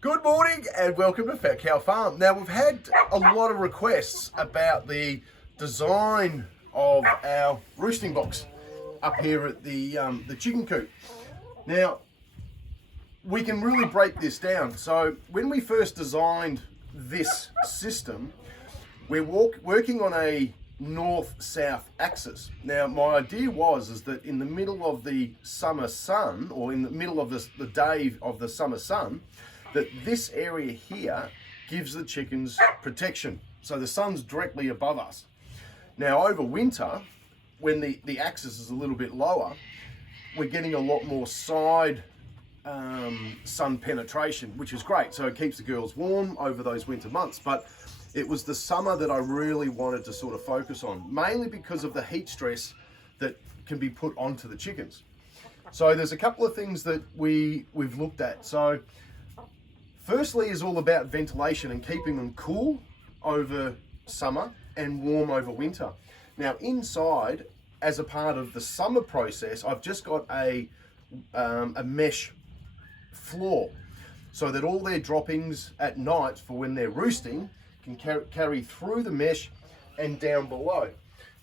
Good morning and welcome to Fat Cow Farm. Now, we've had a lot of requests about the design of our roosting box up here at the chicken coop. Now, we can really break this down. So when we first designed this system, we're working on a north-south axis. Now, my idea is that in the middle of the summer sun, or in the middle of the day of the summer sun, that this area here gives the chickens protection. So the sun's directly above us. Now, over winter, when the axis is a little bit lower, we're getting a lot more side sun penetration, which is great. So it keeps the girls warm over those winter months. But it was the summer that I really wanted to sort of focus on, mainly because of the heat stress that can be put onto the chickens. So there's a couple of things that we've looked at. So firstly is all about ventilation and keeping them cool over summer and warm over winter. Now inside, as a part of the summer process, I've just got a mesh floor so that all their droppings at night for when they're roosting can carry through the mesh and down below.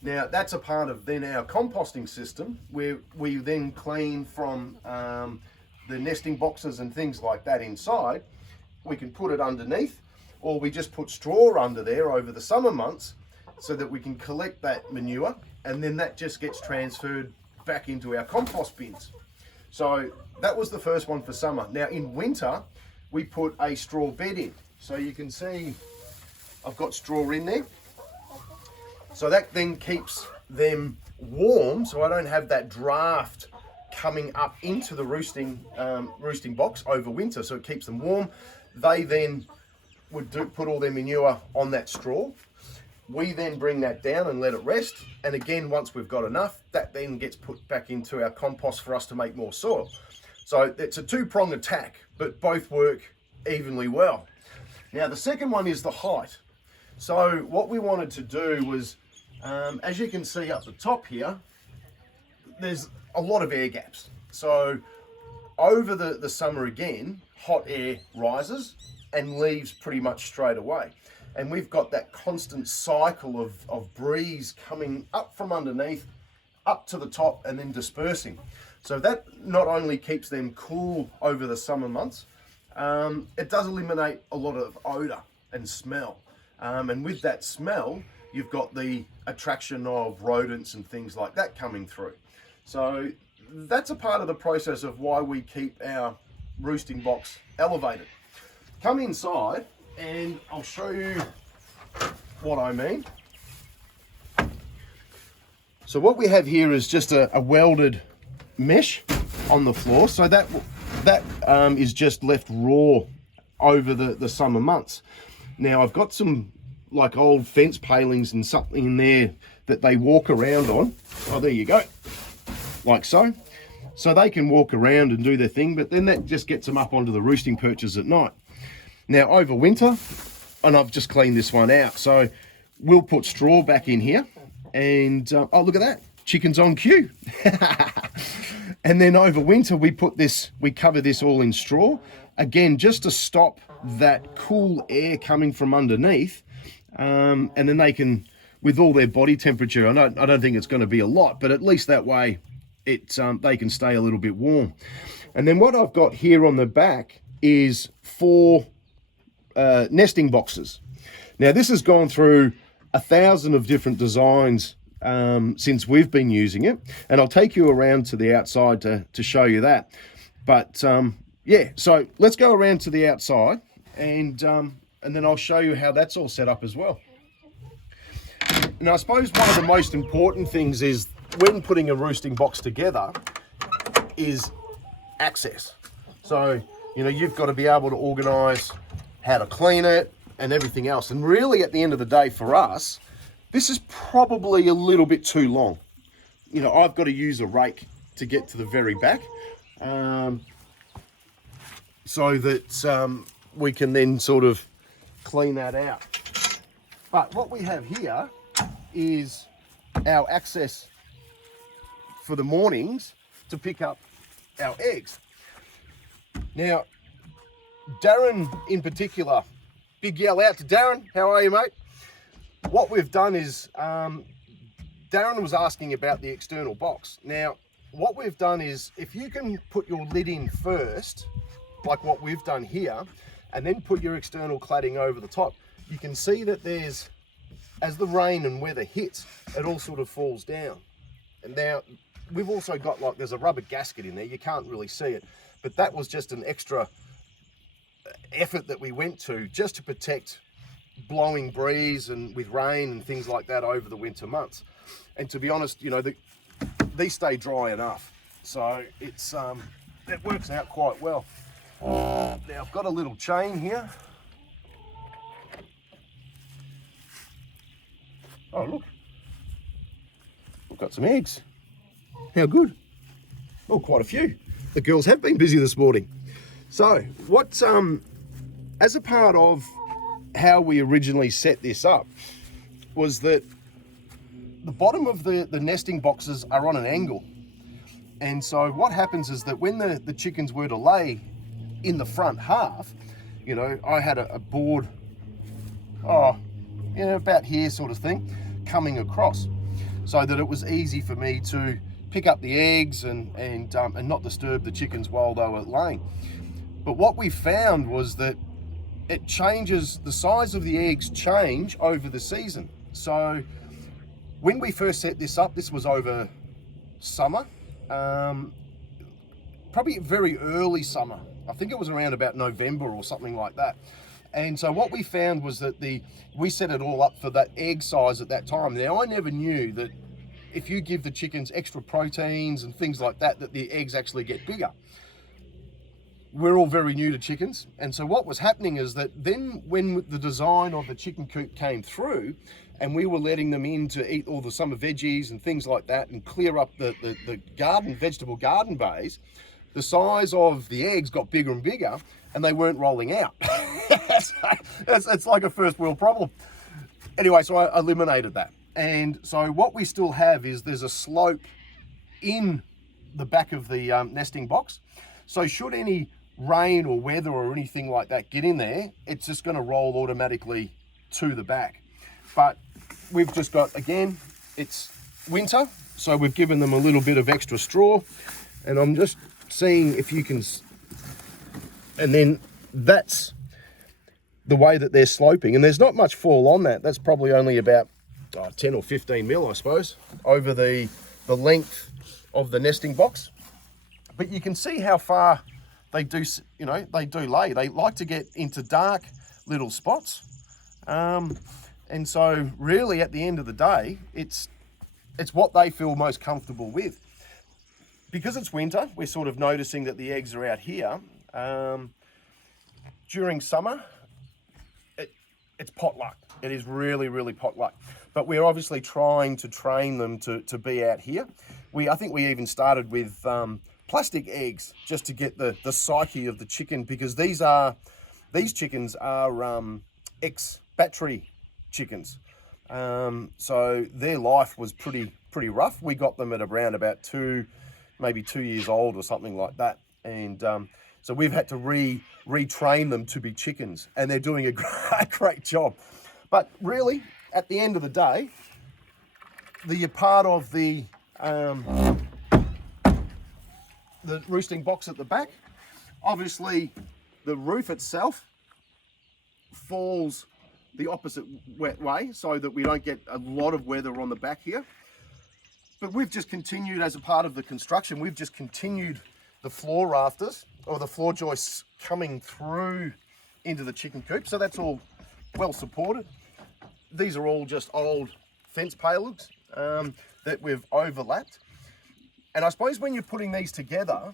Now that's a part of then our composting system, where we then clean from the nesting boxes and things like that inside. We can put it underneath, or we just put straw under there over the summer months so that we can collect that manure, and then that just gets transferred back into our compost bins. So that was the first one for summer. Now in winter, we put a straw bed in. So you can see I've got straw in there. So that then keeps them warm, so I don't have that draft coming up into the roosting box over winter, so it keeps them warm. They then would put all their manure on that straw. We then bring that down and let it rest. And again, once we've got enough, that then gets put back into our compost for us to make more soil. So it's a two-pronged attack, but both work evenly well. Now, the second one is the height. So what we wanted to do was, as you can see up the top here, there's a lot of air gaps. So over the summer again, hot air rises and leaves pretty much straight away. And we've got that constant cycle of breeze coming up from underneath, up to the top, and then dispersing. So that not only keeps them cool over the summer months, it does eliminate a lot of odor and smell. And with that smell, you've got the attraction of rodents and things like that coming through. So that's a part of the process of why we keep our roosting box elevated. Come inside and I'll show you what I mean. So what we have here is just a welded mesh on the floor. So that is just left raw over the summer months. Now I've got some like old fence palings and something in there that they walk around on. Oh, there you go. Like so. So they can walk around and do their thing, but then that just gets them up onto the roosting perches at night. Now over winter, and I've just cleaned this one out, so we'll put straw back in here, and oh, look at that, chickens on cue. And then over winter, we cover this all in straw, again, just to stop that cool air coming from underneath, and then they can, with all their body temperature, I don't think it's going to be a lot, but at least that way, they can stay a little bit warm. And then what I've got here on the back is 4 nesting boxes. Now this has gone through 1,000 of different designs since we've been using it, and I'll take you around to the outside to show you that. But yeah, so let's go around to the outside, and then I'll show you how that's all set up as well. And I suppose one of the most important things is, when putting a roosting box together, is access. So, you know, you've got to be able to organise how to clean it and everything else. And really, at the end of the day, for us, this is probably a little bit too long. You know, I've got to use a rake to get to the very back, so that we can then sort of clean that out. But what we have here is our access for the mornings to pick up our eggs. Now, Darren in particular, big yell out to Darren. How are you, mate? What we've done is, Darren was asking about the external box. Now, what we've done is, if you can put your lid in first, like what we've done here, and then put your external cladding over the top, you can see that there's, as the rain and weather hits, it all sort of falls down. And now, we've also got, like, there's a rubber gasket in there, you can't really see it, but that was just an extra effort that we went to just to protect blowing breeze and with rain and things like that over the winter months. And to be honest, you know, these stay dry enough, so it's it works out quite well. Now I've got a little chain here. Oh look, we've got some eggs. How good. Oh, quite a few. The girls have been busy this morning. So what's as a part of how we originally set this up was that the bottom of the nesting boxes are on an angle. And so what happens is that when the chickens were to lay in the front half, you know, I had a board, about here sort of thing, coming across, so that it was easy for me to pick up the eggs and not disturb the chickens while they were laying. But what we found was that it changes, the size of the eggs change over the season. So when we first set this up, this was over summer, probably very early summer. I think it was around about November or something like that. And so what we found was that we set it all up for that egg size at that time. Now, I never knew that if you give the chickens extra proteins and things like that, that the eggs actually get bigger. We're all very new to chickens, and so what was happening is that then when the design of the chicken coop came through and we were letting them in to eat all the summer veggies and things like that and clear up the vegetable garden bays, the size of the eggs got bigger and bigger and they weren't rolling out. It's like a first world problem. Anyway, so I eliminated that. And so what we still have is there's a slope in the back of the nesting box. So should any rain or weather or anything like that get in there, it's just going to roll automatically to the back. But we've just got, again, it's winter, so we've given them a little bit of extra straw, and I'm just seeing if you can, and then that's the way that they're sloping, and there's not much fall on that. That's probably only about 10 or 15 mil, I suppose, over the length of the nesting box. But you can see how far they do, you know, they do lay. They like to get into dark little spots. And so really at the end of the day, it's what they feel most comfortable with. Because it's winter, we're sort of noticing that the eggs are out here. During summer, it's potluck. It is really, really potluck. But we're obviously trying to train them to be out here. I think we even started with plastic eggs just to get the psyche of the chicken, because these chickens are ex-battery chickens. So their life was pretty rough. We got them at around about maybe 2 years old or something like that. And so we've had to retrain them to be chickens, and they're doing a great job. But really, at the end of the day, the part of the roosting box at the back, obviously the roof itself falls the opposite way so that we don't get a lot of weather on the back here. But we've just continued, as a part of the construction, we've just continued the floor rafters or the floor joists coming through into the chicken coop. So that's all well supported. These are all just old fence palings that we've overlapped. And I suppose when you're putting these together,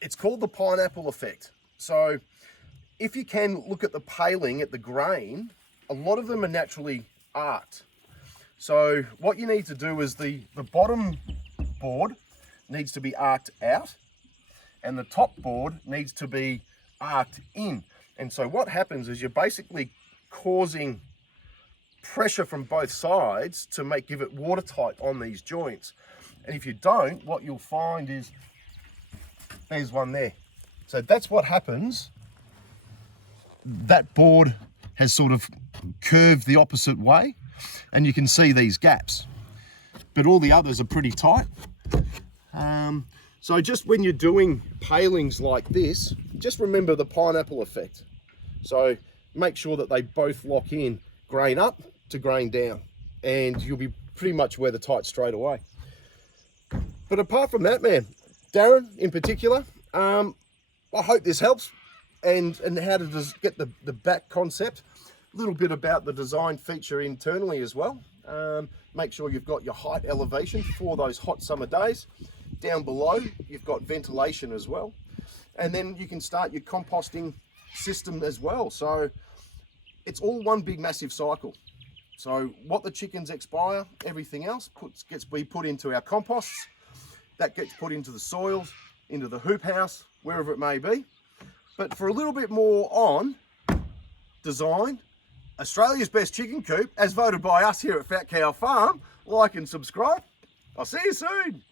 it's called the pineapple effect. So if you can look at the paling, at the grain, a lot of them are naturally arced. So what you need to do is the bottom board needs to be arced out, and the top board needs to be arced in. And so what happens is you're basically causing pressure from both sides to give it watertight on these joints. And if you don't, what you'll find is there's one there. So that's what happens. That board has sort of curved the opposite way, and you can see these gaps. But all the others are pretty tight. So just when you're doing palings like this, just remember the pineapple effect. So make sure that they both lock in grain up to grain down, and you'll be pretty much weathertight straight away. But apart from that, man, Darren in particular, I hope this helps, and how to get the back concept, a little bit about the design feature internally as well. Make sure you've got your height elevation for those hot summer days. Down below, you've got ventilation as well. And then you can start your composting system as well. So it's all one big massive cycle. So what the chickens expire, everything else gets put into our composts. That gets put into the soils, into the hoop house, wherever it may be. But for a little bit more on design, Australia's best chicken coop, as voted by us here at Fat Cow Farm, like and subscribe. I'll see you soon.